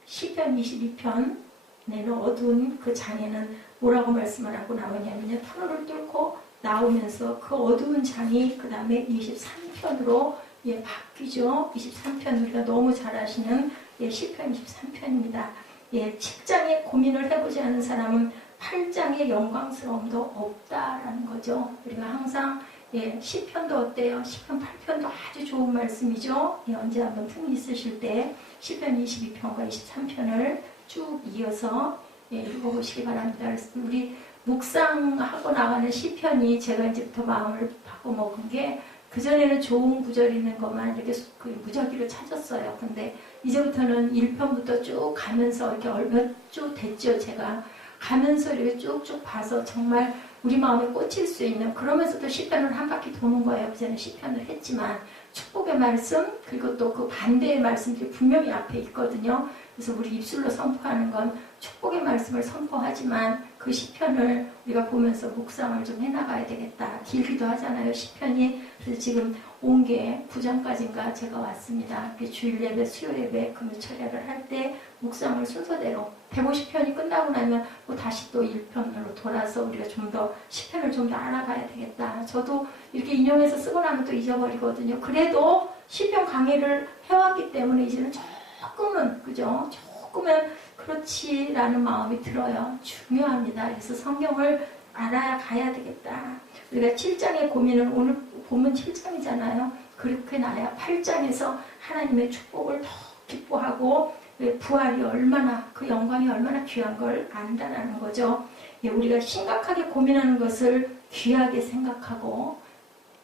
시편 22편에는 어두운 그 장에는 뭐라고 말씀을 하고 나오냐면요. 터널을 뚫고 나오면서 그 어두운 장이 그 다음에 23편으로 예, 바뀌죠. 23편 우리가 너무 잘 아시는 예, 시편 23편입니다. 예, 7장에 고민을 해보지 않은 사람은 8장의 영광스러움도 없다라는 거죠. 우리가 항상 예, 시편도 어때요? 시편 8편도 아주 좋은 말씀이죠. 예, 언제 한번 틈이 있으실 때 시편 22편과 23편을 쭉 이어서 예, 읽어보시기 바랍니다. 그래서 우리 묵상하고 나가는 시편이 제가 이제부터 마음을 바꿔먹은 게 그전에는 좋은 구절 있는 것만 이렇게 그 무작위로 찾았어요. 근데 이제부터는 1편부터 쭉 가면서 이렇게 몇 주 됐죠. 제가 가면서 이렇게 쭉쭉 봐서 정말 우리 마음에 꽂힐 수 있는, 그러면서도 시편을 한 바퀴 도는 거예요. 그전에 시편을 했지만 축복의 말씀 그리고 또 그 반대의 말씀들이 분명히 앞에 있거든요. 그래서 우리 입술로 선포하는 건 축복의 말씀을 선포하지만 그 시편을 우리가 보면서 묵상을 좀 해나가야 되겠다. 길기도 하잖아요, 시편이. 그래서 지금 온 게 9장까지인가 제가 왔습니다. 주일 예배, 수요 예배, 금요 철야를 할 때 묵상을 순서대로 150편이 끝나고 나면 뭐 다시 또 1편으로 돌아서 우리가 좀 더 시편을 좀 더 알아가야 되겠다. 저도 이렇게 인용해서 쓰고 나면 또 잊어버리거든요. 그래도 시편 강의를 해왔기 때문에 이제는 조금은, 그죠? 조금은 그렇지라는 마음이 들어요. 중요합니다. 그래서 성경을 알아야 가야 되겠다. 우리가 7장의 고민은 오늘 본문 7장이잖아요. 그렇게 나야 8장에서 하나님의 축복을 더 기뻐하고 부활이 얼마나, 그 영광이 얼마나 귀한 걸 안다라는 거죠. 우리가 심각하게 고민하는 것을 귀하게 생각하고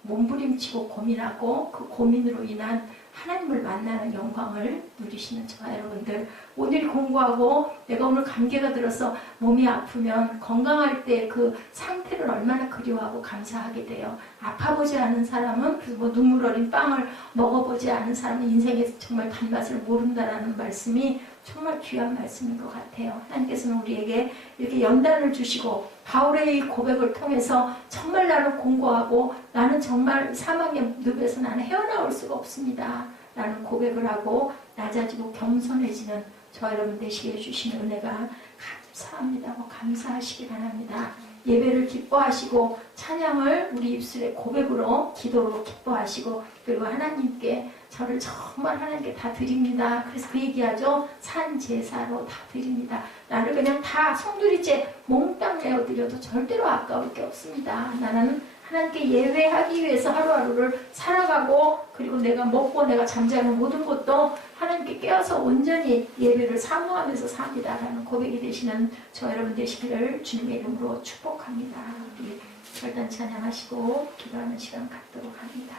몸부림치고 고민하고 그 고민으로 인한 하나님을 만나는 영광을 누리시는 저와 여러분들, 오늘 공부하고 내가 오늘 감기가 들어서 몸이 아프면 건강할 때 그 상태를 얼마나 그리워하고 감사하게 돼요. 아파보지 않은 사람은, 그래서 뭐 눈물 어린 빵을 먹어보지 않은 사람은 인생에서 정말 단맛을 모른다라는 말씀이 정말 귀한 말씀인 것 같아요. 하나님께서는 우리에게 이렇게 연단을 주시고 바울의 고백을 통해서 정말 나를 공고하고 나는 정말 사망의 늪에서 나는 헤어나올 수가 없습니다 라는 고백을 하고 낮아지고 겸손해지는 저 여러분 되시게 해주시는 은혜가 감사합니다. 감사하시기 바랍니다. 예배를 기뻐하시고 찬양을 우리 입술의 고백으로 기도로 기뻐하시고, 그리고 하나님께 저를 정말 하나님께 다 드립니다. 그래서 그 얘기하죠. 산 제사로 다 드립니다. 나를 그냥 다 송두리째 몽땅 내어드려도 절대로 아까울 게 없습니다. 나는 하나님께 예배하기 위해서 하루하루를 살아가고, 그리고 내가 먹고 내가 잠자는 모든 것도 하나님께 깨어서 온전히 예배를 사모하면서 삽니다라는 고백이 되시는 저 여러분 되시기를 주님의 이름으로 축복합니다. 우리 결단 찬양하시고 기도하는 시간 갖도록 합니다.